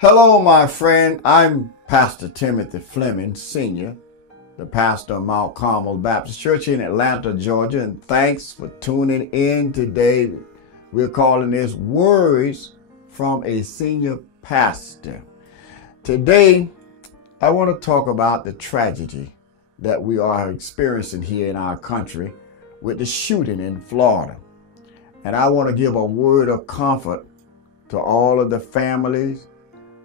Hello, my friend. I'm Pastor Timothy Fleming, Sr., the pastor of Mount Carmel Baptist Church in Atlanta, Georgia, and thanks for tuning in today. We're calling this Words from a Senior Pastor. Today, I want to talk about the tragedy that we are experiencing here in our country with the shooting in Florida. And I want to give a word of comfort to all of the families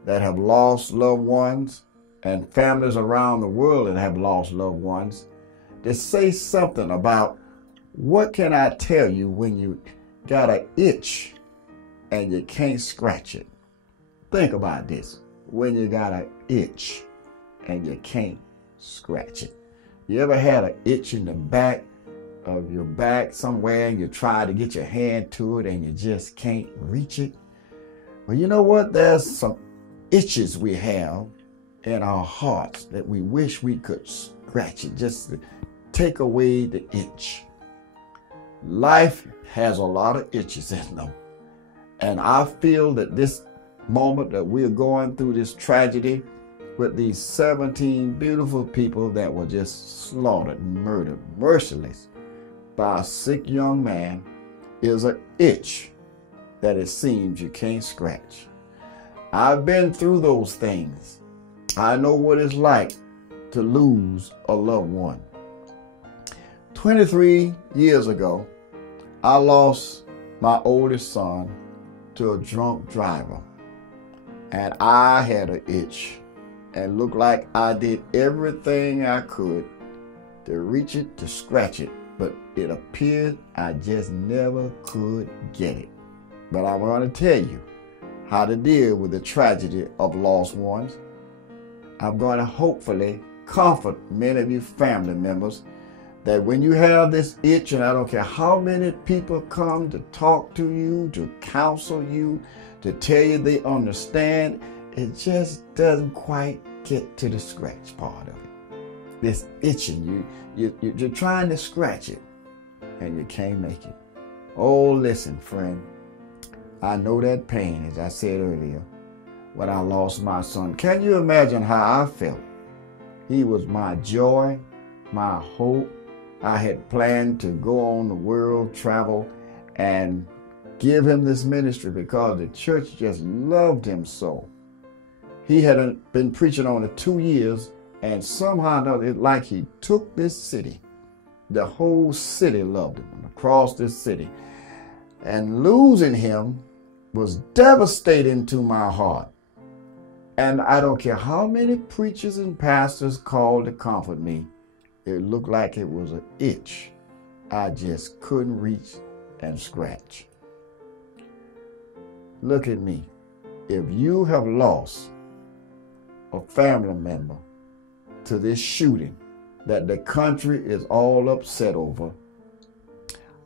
that have lost loved ones and families around the world that have lost loved ones, to say something about what can I tell you when you got an itch and you can't scratch it. Think about this. When you got an itch and you can't scratch it. You ever had an itch in the back of your back somewhere and you try to get your hand to it and you just can't reach it? Well, you know what? There's some itches we have in our hearts that we wish we could scratch it, just to take away the itch. Life has a lot of itches in them. And I feel that this moment that we're going through, this tragedy with these 17 beautiful people that were just slaughtered and murdered, merciless, by a sick young man, is an itch that it seems you can't scratch. I've been through those things. I know what it's like to lose a loved one. 23 years ago, I lost my oldest son to a drunk driver. And I had an itch and looked like I did everything I could to reach it, to scratch it. But it appeared I just never could get it. But I want to tell you how to deal with the tragedy of lost ones. I'm going to hopefully comfort many of you family members that when you have this itch, and I don't care how many people come to talk to you, to counsel you, to tell you they understand, it just doesn't quite get to the scratch part of it. This itching, you're trying to scratch it and you can't make it. Oh, listen, friend. I know that pain, as I said earlier, when I lost my son. Can you imagine how I felt? He was my joy, my hope. I had planned to go on the world, travel, and give him this ministry because the church just loved him so. He had been preaching on it 2 years, and somehow or another, it's like he took this city. The whole city loved him across this city. And losing him was devastating to my heart. And I don't care how many preachers and pastors called to comfort me, it looked like it was an itch I just couldn't reach and scratch. Look at me. If you have lost a family member to this shooting that the country is all upset over,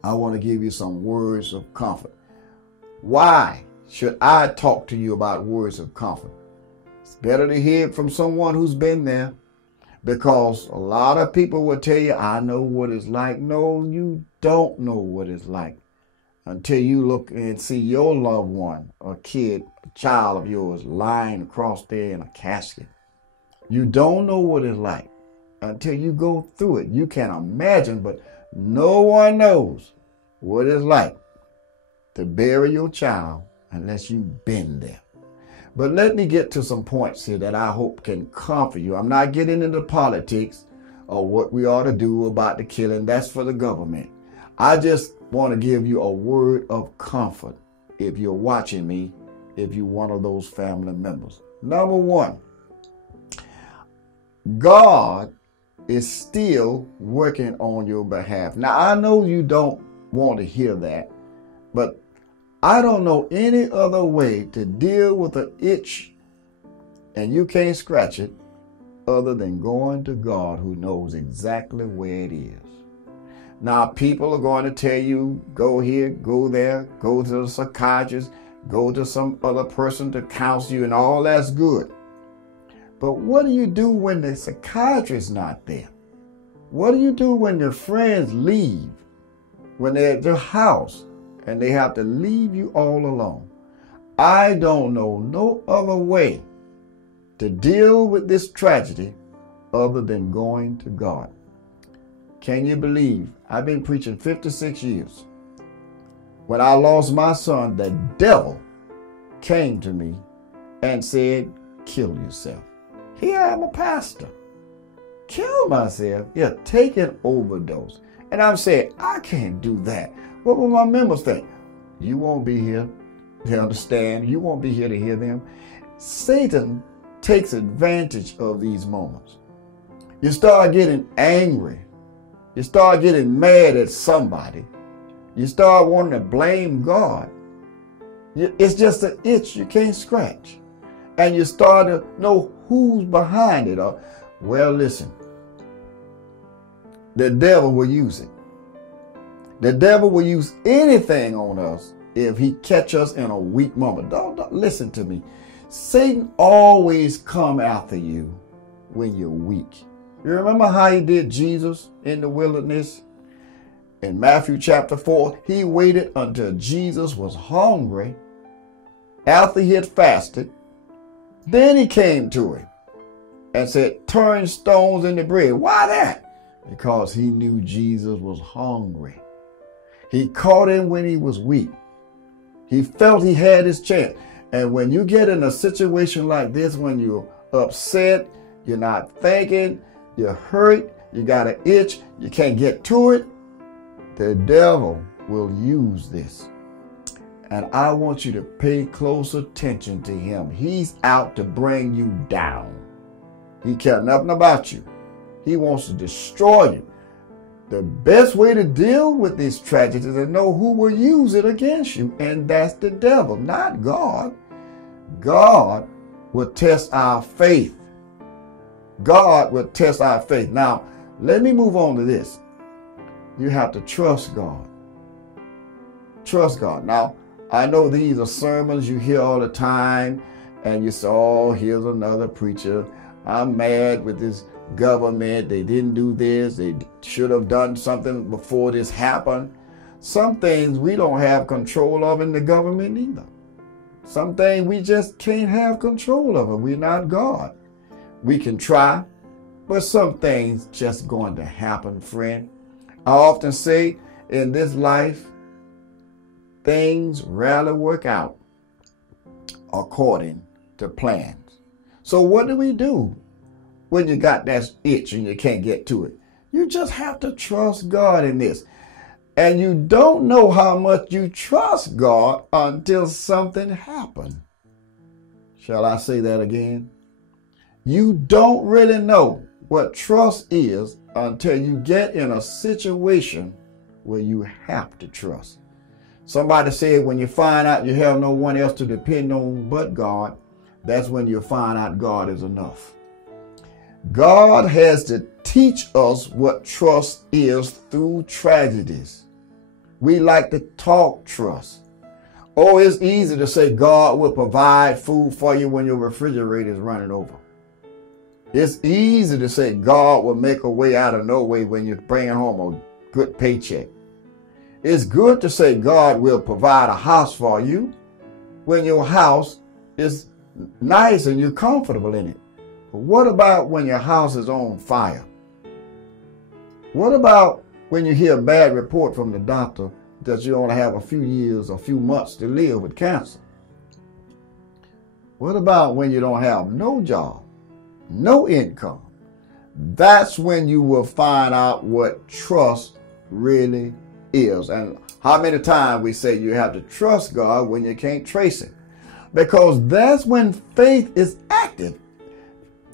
I want to give you some words of comfort. Why should I talk to you about words of comfort? It's better to hear it from someone who's been there, because a lot of people will tell you, I know what it's like. No, you don't know what it's like until you look and see your loved one, a kid, a child of yours lying across there in a casket. You don't know what it's like until you go through it. You can imagine, but no one knows what it's like to bury your child unless you've been there. But let me get to some points here that I hope can comfort you. I'm not getting into politics or what we ought to do about the killing. That's for the government. I just want to give you a word of comfort if you're watching me, if you're one of those family members. Number one, God is still working on your behalf. Now, I know you don't want to hear that, but I don't know any other way to deal with an itch and you can't scratch it other than going to God, who knows exactly where it is. Now, people are going to tell you, go here, go there, go to the psychiatrist, go to some other person to counsel you, and all that's good. But what do you do when the psychiatrist's not there? What do you do when your friends leave, when they're at your house and they have to leave you all alone? I don't know no other way to deal with this tragedy other than going to God. Can you believe I've been preaching 56 years? When I lost my son, the devil came to me and said, kill yourself. Here I'm a pastor. Kill myself? Yeah, take an overdose. And I'm saying, I can't do that. What will my members think? You won't be here to understand. You won't be here to hear them. Satan takes advantage of these moments. You start getting angry. You start getting mad at somebody. You start wanting to blame God. It's just an itch you can't scratch. And you start to know who's behind it. Or, well, listen. The devil will use it. The devil will use anything on us if he catch us in a weak moment. Don't listen to me. Satan always come after you when you're weak. You remember how he did Jesus in the wilderness? In Matthew chapter 4, he waited until Jesus was hungry after he had fasted. Then he came to him and said, turn stones into bread. Why that? Because he knew Jesus was hungry. He caught him when he was weak. He felt he had his chance. And when you get in a situation like this, when you're upset, you're not thinking, you're hurt, you got an itch, you can't get to it, the devil will use this. And I want you to pay close attention to him. He's out to bring you down. He cares nothing about you. He wants to destroy you. The best way to deal with these tragedies is to know who will use it against you, and that's the devil, not God. God will test our faith. God will test our faith. Now, let me move on to this. You have to trust God. Trust God. Now, I know these are sermons you hear all the time, and you say, oh, here's another preacher. I'm mad with this government. They didn't do this. They should have done something before this happened. Some things we don't have control of in the government either. Some things we just can't have control of. We're not God. We can try, but some things just going to happen, friend. I often say in this life, things rarely work out according to plans. So what do we do when you got that itch and you can't get to it? You just have to trust God in this. And you don't know how much you trust God until something happens. Shall I say that again? You don't really know what trust is until you get in a situation where you have to trust. Somebody said when you find out you have no one else to depend on but God, that's when you find out God is enough. God has to teach us what trust is through tragedies. We like to talk trust. Oh, it's easy to say God will provide food for you when your refrigerator is running over. It's easy to say God will make a way out of no way when you're bringing home a good paycheck. It's good to say God will provide a house for you when your house is nice and you're comfortable in it. But what about when your house is on fire? What about when you hear a bad report from the doctor that you only have a few years, a few months to live with cancer? What about when you don't have no job, no income? That's when you will find out what trust really is. And how many times we say you have to trust God when you can't trace it? Because that's when faith is active.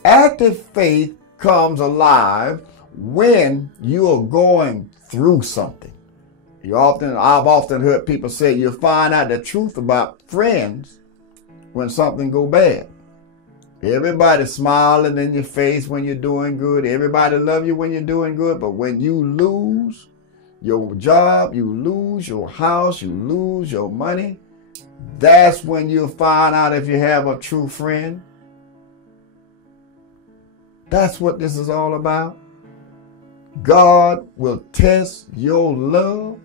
Active faith comes alive when you are going through something. I've often heard people say you find out the truth about friends when something go bad. Everybody's smiling in your face when you're doing good. Everybody love you when you're doing good. But when you lose your job, you lose your house, you lose your money, that's when you'll find out if you have a true friend. That's what this is all about. God will test your love.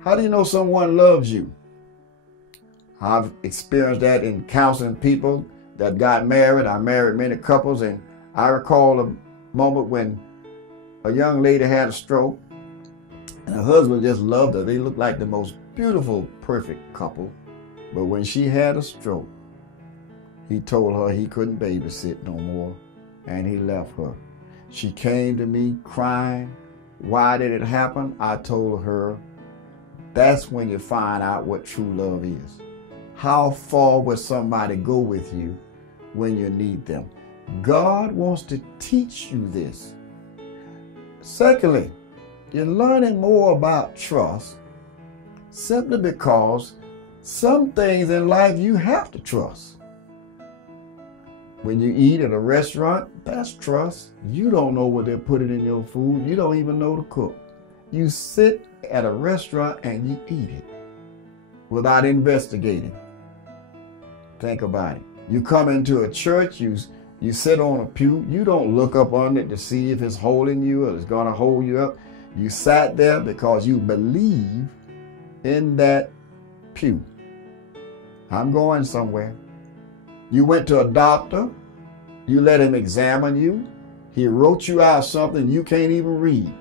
How do you know someone loves you? I've experienced that in counseling people that got married. I married many couples, and I recall a moment when a young lady had a stroke, and her husband just loved her. They looked like the most beautiful, perfect couple. But when she had a stroke, he told her he couldn't babysit no more, and he left her. She came to me crying. Why did it happen? I told her, that's when you find out what true love is. How far will somebody go with you when you need them? God wants to teach you this. Secondly, you're learning more about trust simply because some things in life you have to trust. When you eat at a restaurant, that's trust. You don't know what they're putting in your food. You don't even know the cook. You sit at a restaurant and you eat it without investigating. Think about it. You come into a church, you sit on a pew. You don't look up on it to see if it's holding you or it's going to hold you up. You sat there because you believe in that pew. I'm going somewhere. You went to a doctor. You let him examine you. He wrote you out something you can't even read.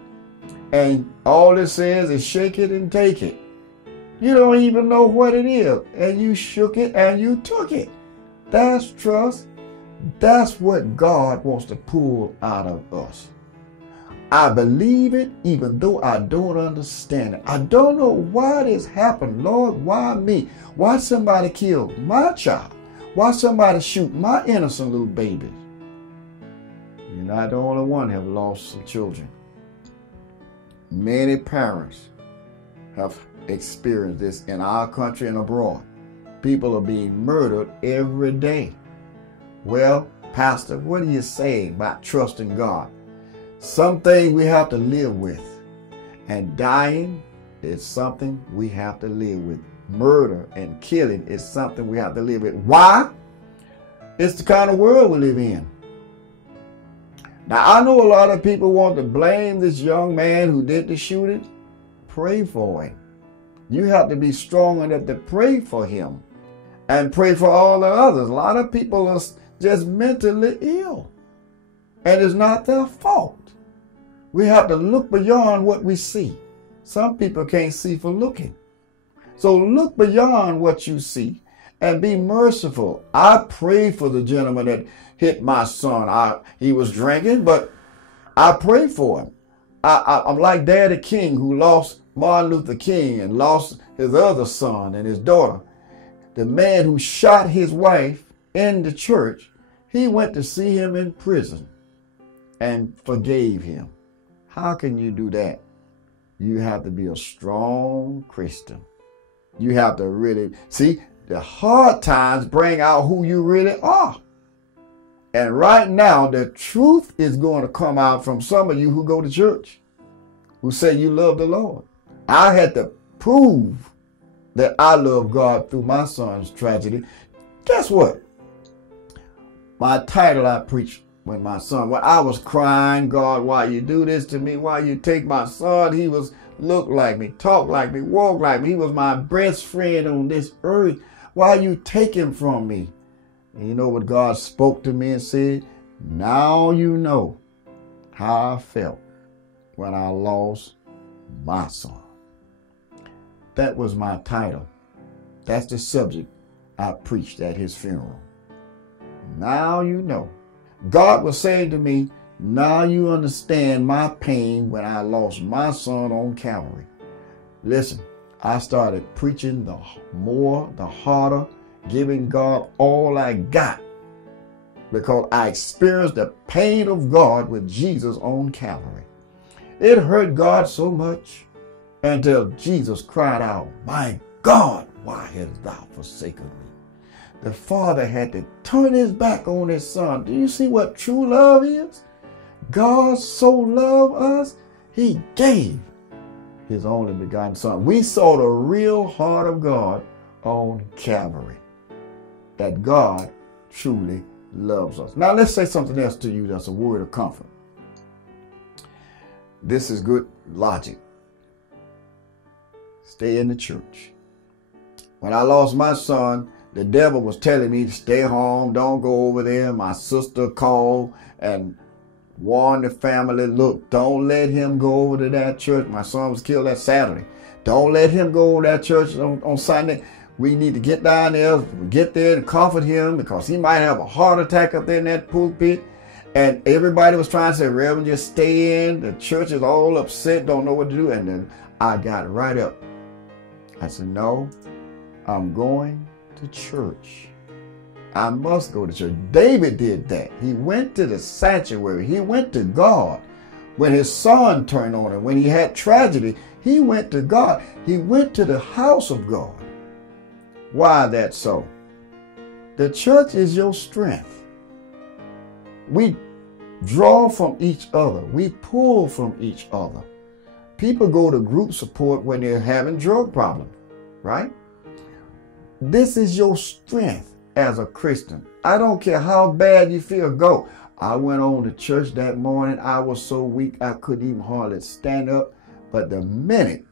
And all it says is shake it and take it. You don't even know what it is. And you shook it and you took it. That's trust. That's what God wants to pull out of us. I believe it even though I don't understand it. I don't know why this happened. Lord, why me? Why somebody killed my child? Why somebody shoot my innocent little babies? You're not the only one have lost some children. Many parents have experienced this in our country and abroad. People are being murdered every day. Well, Pastor, what are you saying about trusting God? Some things we have to live with. And dying is something we have to live with. Murder and killing is something we have to live with. Why? It's the kind of world we live in. Now, I know a lot of people want to blame this young man who did the shooting. Pray for him. You have to be strong enough to pray for him and pray for all the others. A lot of people are just mentally ill, and it's not their fault. We have to look beyond what we see. Some people can't see for looking. So look beyond what you see and be merciful. I prayed for the gentleman that hit my son. He was drinking, but I prayed for him. I'm like Daddy King, who lost Martin Luther King and lost his other son and his daughter. The man who shot his wife in the church, he went to see him in prison and forgave him. How can you do that? You have to be a strong Christian. You have to really see the hard times bring out who you really are. And right now, the truth is going to come out from some of you who go to church, who say you love the Lord. I had to prove that I love God through my son's tragedy. Guess what? My title I preached when my son, when I was crying, God, why you do this to me? Why you take my son? He was look like me, talk like me, walk like me. He was my best friend on this earth. Why you take him from me? And you know what God spoke to me and said? Now you know how I felt when I lost my son. That was my title. That's the subject I preached at his funeral. Now you know. God was saying to me, now you understand my pain when I lost my son on Calvary. Listen, I started preaching the more, the harder, giving God all I got, because I experienced the pain of God with Jesus on Calvary. It hurt God so much until Jesus cried out, my God, why hast thou forsaken me? The Father had to turn his back on his son. Do you see what true love is? God so loved us, he gave his only begotten son. We saw the real heart of God on Calvary, that God truly loves us. Now let's say something else to you that's a word of comfort. This is good logic. Stay in the church. When I lost my son, the devil was telling me to stay home, don't go over there. My sister called and warned the family, look, don't let him go over to that church. My son was killed that Saturday. Don't let him go to that church on Sunday. We need to get down there, get there and comfort him because he might have a heart attack up there in that pulpit. And everybody was trying to say, Reverend, just stay in. The church is all upset, don't know what to do. And then I got right up. I said, no, I'm going to church. I must go to church. David did that. He went to the sanctuary. He went to God. When his son turned on him, when he had tragedy, he went to God. He went to the house of God. Why that so? The church is your strength. We draw from each other. We pull from each other. People go to group support when they're having drug problems, right? This is your strength as a Christian. I don't care how bad you feel, go. I went on to church that morning. I was so weak I couldn't even hardly stand up. But the minute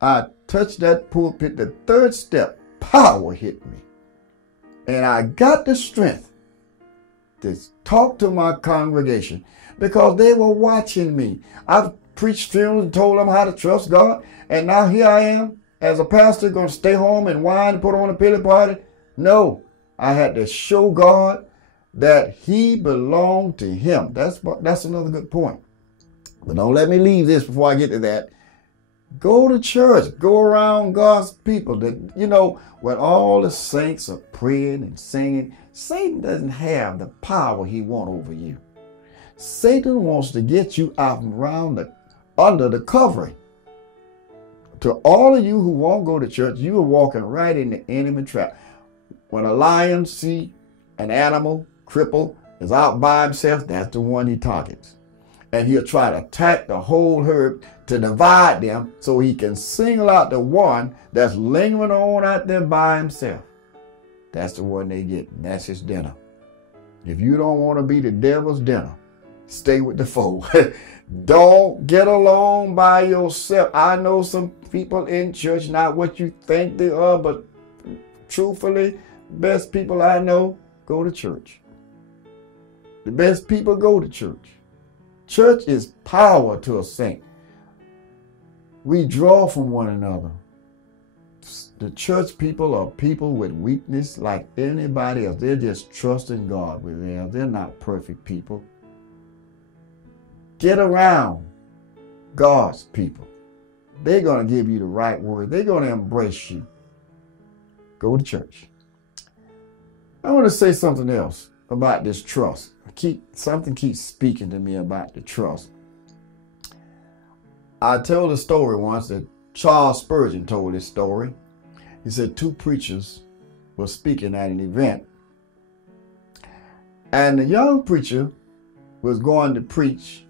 I touched that pulpit, the third step, power hit me. And I got the strength to talk to my congregation because they were watching me. I've preached funerals and told them how to trust God. And now here I am as a pastor going to stay home and whine and put on a pity party. No, I had to show God that he belonged to him. That's another good point. But don't let me leave this before I get to that. Go to church. Go around God's people. When all the saints are praying and singing, Satan doesn't have the power he wants over you. Satan wants to get you out and around under the covering. To all of you who won't go to church, you are walking right in the enemy trap. When a lion sees an animal crippled is out by himself, that's the one he targets. And he'll try to attack the whole herd to divide them so he can single out the one that's lingering on out there by himself. That's the one they get. And that's his dinner. If you don't want to be the devil's dinner, stay with the foe. Don't get along by yourself. I know some people in church, not what you think they are, but truthfully, best people I know go to church. The best people go to church. Church is power to a saint. We draw from one another. The church people are people with weakness like anybody else. They're just trusting God with them. They're not perfect people. Get around God's people. They're going to give you the right word. They're going to embrace you. Go to church. I want to say something else about this trust. Something keeps speaking to me about the trust. I told a story once that Charles Spurgeon told this story. He said two preachers were speaking at an event. And the young preacher was going to preach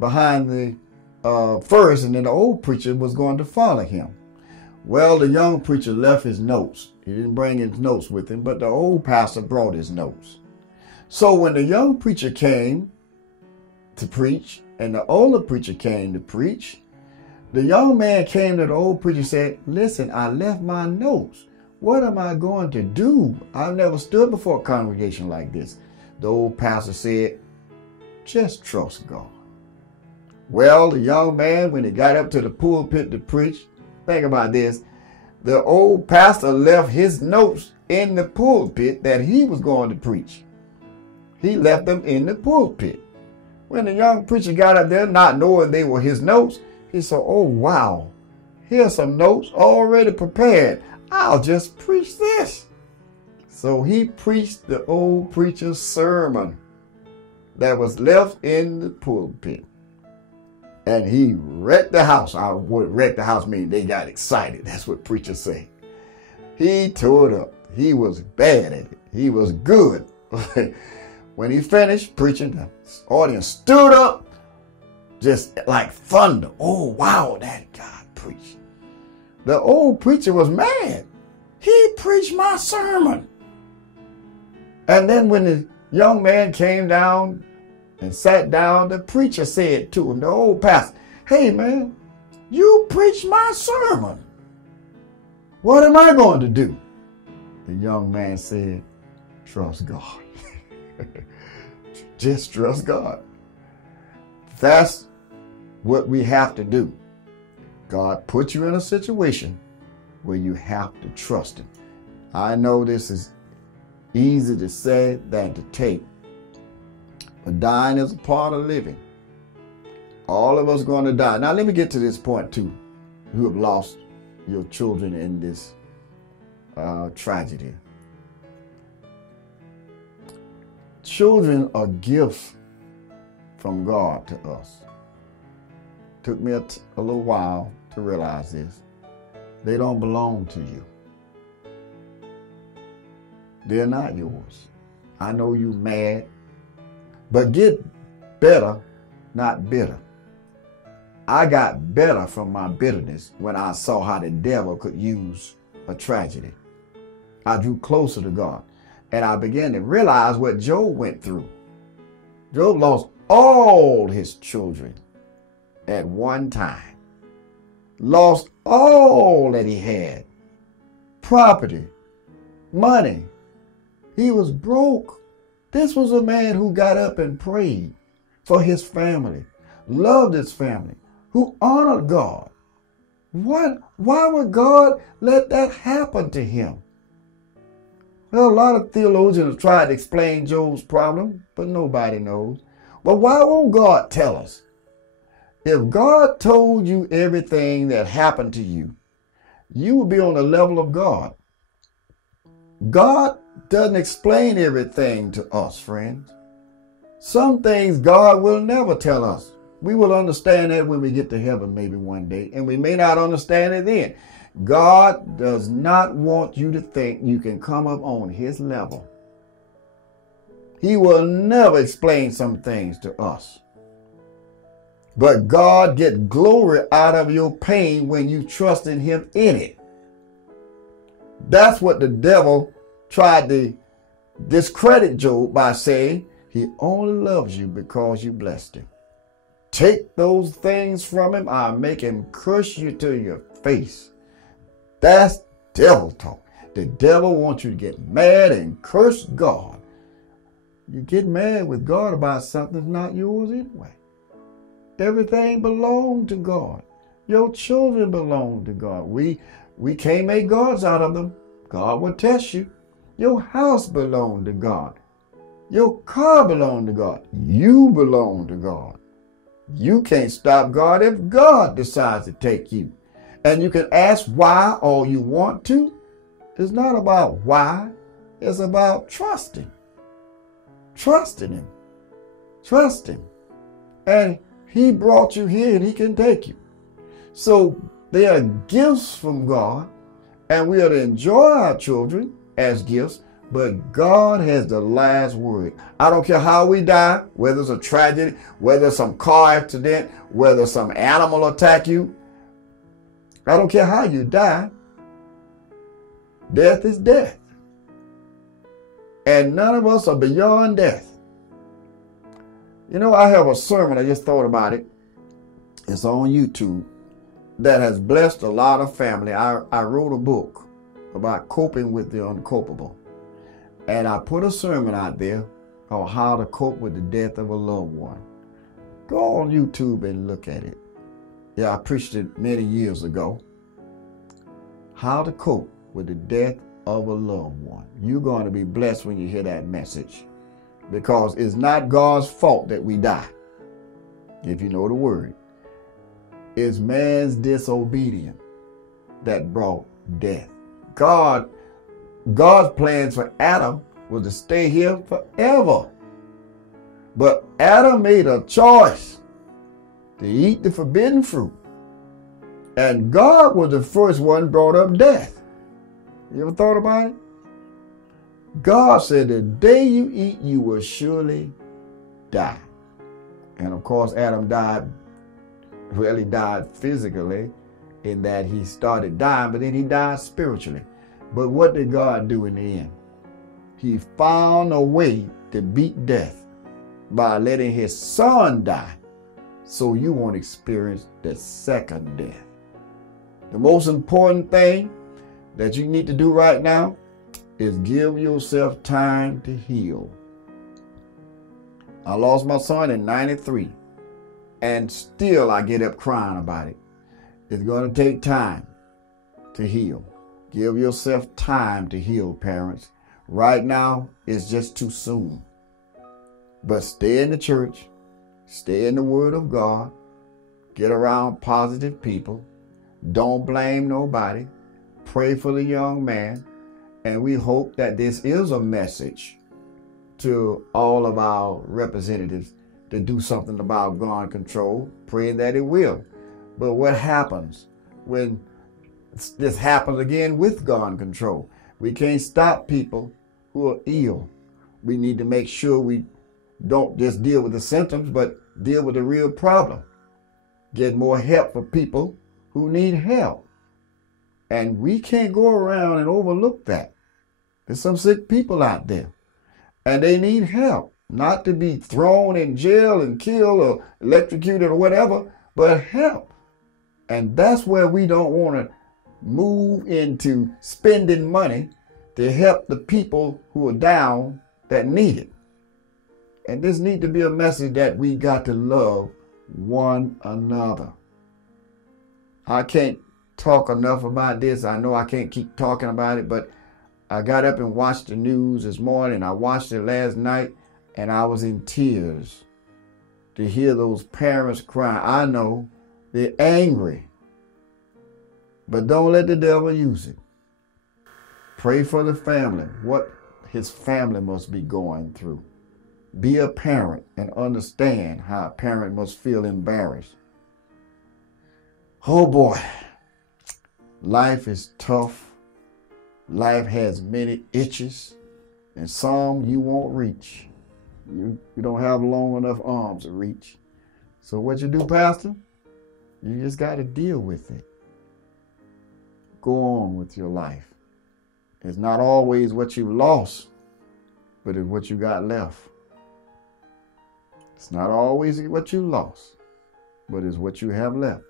behind the first, and then the old preacher was going to follow him. Well, the young preacher left his notes. He didn't bring his notes with him, but the old pastor brought his notes. So when the young preacher came to preach and the older preacher came to preach, the young man came to the old preacher and said, listen, I left my notes. What am I going to do? I've never stood before a congregation like this. The old pastor said, just trust God. Well, the young man, when he got up to the pulpit to preach, think about this, the old pastor left his notes in the pulpit that he was going to preach. He left them in the pulpit. When the young preacher got up there, not knowing they were his notes, he said, oh, wow, here's some notes already prepared. I'll just preach this. So he preached the old preacher's sermon that was left in the pulpit. And he wrecked the house. What wrecked the house means they got excited. That's what preachers say. He tore it up. He was bad at it. He was good. When he finished preaching, the audience stood up just like thunder. Oh, wow, that guy preached. The old preacher was mad. He preached my sermon. And then when the young man came down and sat down, the preacher said to him, the old pastor, hey, man, you preached my sermon. What am I going to do? The young man said, trust God. Just trust God. That's what we have to do. God put you in a situation where you have to trust him. I know this is easy to say than to take, but dying is a part of living. All of us going to die. Now let me get to this point too. You have lost your children in this tragedy. Children are gifts from God to us. Took me a little while to realize this. They don't belong to you. They're not yours. I know you mad, but get better, not bitter. I got better from my bitterness when I saw how the devil could use a tragedy. I drew closer to God, and I began to realize what Job went through. Job lost all his children at one time. Lost all that he had. Property, money. He was broke. This was a man who got up and prayed for his family, loved his family, who honored God. Why would God let that happen to him? Well, a lot of theologians have tried to explain Job's problem, but nobody knows. But why won't God tell us? If God told you everything that happened to you, you would be on the level of God. God doesn't explain everything to us, friends. Some things God will never tell us. We will understand that when we get to heaven maybe one day, and we may not understand it then. God does not want you to think you can come up on his level. He will never explain some things to us. But God gets glory out of your pain when you trust in him in it. That's what the devil tried to discredit Job by saying he only loves you because you blessed him. Take those things from him, I'll make him curse you to your face. That's devil talk. The devil wants you to get mad and curse God. You get mad with God about something that's not yours anyway. Everything belongs to God. Your children belong to God. We can't make gods out of them. God will test you. Your house belongs to God. Your car belongs to God. You belong to God. You can't stop God if God decides to take you. And you can ask why all you want to. It's not about why. It's about trusting. Trusting him. Trust him. And he brought you here and he can take you. So they are gifts from God, and we are to enjoy our children as gifts, but God has the last word. I don't care how we die, whether it's a tragedy, whether it's some car accident, whether some animal attack you. I don't care how you die. Death is death. And none of us are beyond death. You know, I have a sermon, I just thought about it. It's on YouTube that has blessed a lot of family. I wrote a book about coping with the uncopable. And I put a sermon out there on how to cope with the death of a loved one. Go on YouTube and look at it. Yeah, I preached it many years ago. How to cope with the death of a loved one. You're going to be blessed when you hear that message. Because it's not God's fault that we die, if you know the word. It's man's disobedience that brought death. God's plans for Adam was to stay here forever. But Adam made a choice to eat the forbidden fruit. And God was the first one brought up death. You ever thought about it? God said, the day you eat, you will surely die. And of course, Adam died. Well, he died physically in that he started dying, but then he died spiritually. But what did God do in the end? He found a way to beat death by letting his son die so you won't experience the second death. The most important thing, that you need to do right now is give yourself time to heal. I lost my son in 93, and still I get up crying about it. It's going to take time to heal. Give yourself time to heal, parents. Right now, it's just too soon. But stay in the church, stay in the Word of God, get around positive people, don't blame nobody, pray for the young man, and we hope that this is a message to all of our representatives to do something about gun control, praying that it will. But what happens when this happens again with gun control? We can't stop people who are ill. We need to make sure we don't just deal with the symptoms, but deal with the real problem. Get more help for people who need help. And we can't go around and overlook that. There's some sick people out there, and they need help, not to be thrown in jail and killed or electrocuted or whatever, but help. And that's where we don't want to move into spending money to help the people who are down that need it. And this needs to be a message that we got to love one another. I can't talk enough about this. I know I can't keep talking about it, but I got up and watched the news this morning. I watched it last night, and I was in tears to hear those parents cry. I know they're angry, but don't let the devil use it. Pray for the family, what his family must be going through. Be a parent and understand how a parent must feel embarrassed. Oh boy, life is tough. Life has many itches, and some you won't reach. You don't have long enough arms to reach. So what you do, Pastor? You just got to deal with it. Go on with your life. It's not always what you lost, but it's what you got left. It's not always what you lost, but it's what you have left.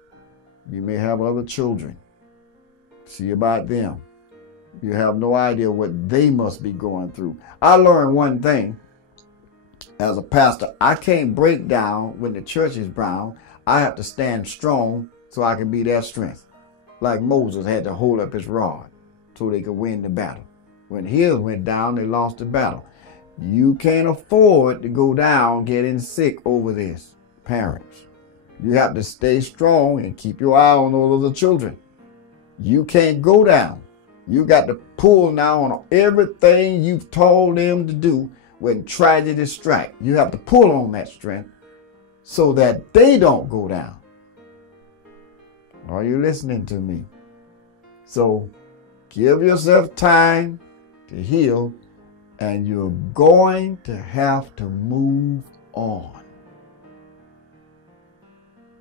You may have other children. See about them. You have no idea what they must be going through. I learned one thing as a pastor. I can't break down when the church is brown. I have to stand strong so I can be their strength. Like Moses had to hold up his rod so they could win the battle. When his went down, they lost the battle. You can't afford to go down getting sick over this, parents. You have to stay strong and keep your eye on those other children. You can't go down. You got to pull now on everything you've told them to do when tragedy strikes. You have to pull on that strength so that they don't go down. Are you listening to me? So give yourself time to heal, and you're going to have to move on.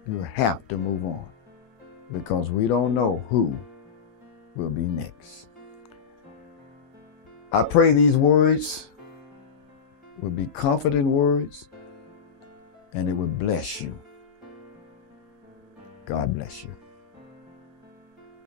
You have to move on, because we don't know who will be next. I pray these words will be comforting words, and it will bless you. God bless you.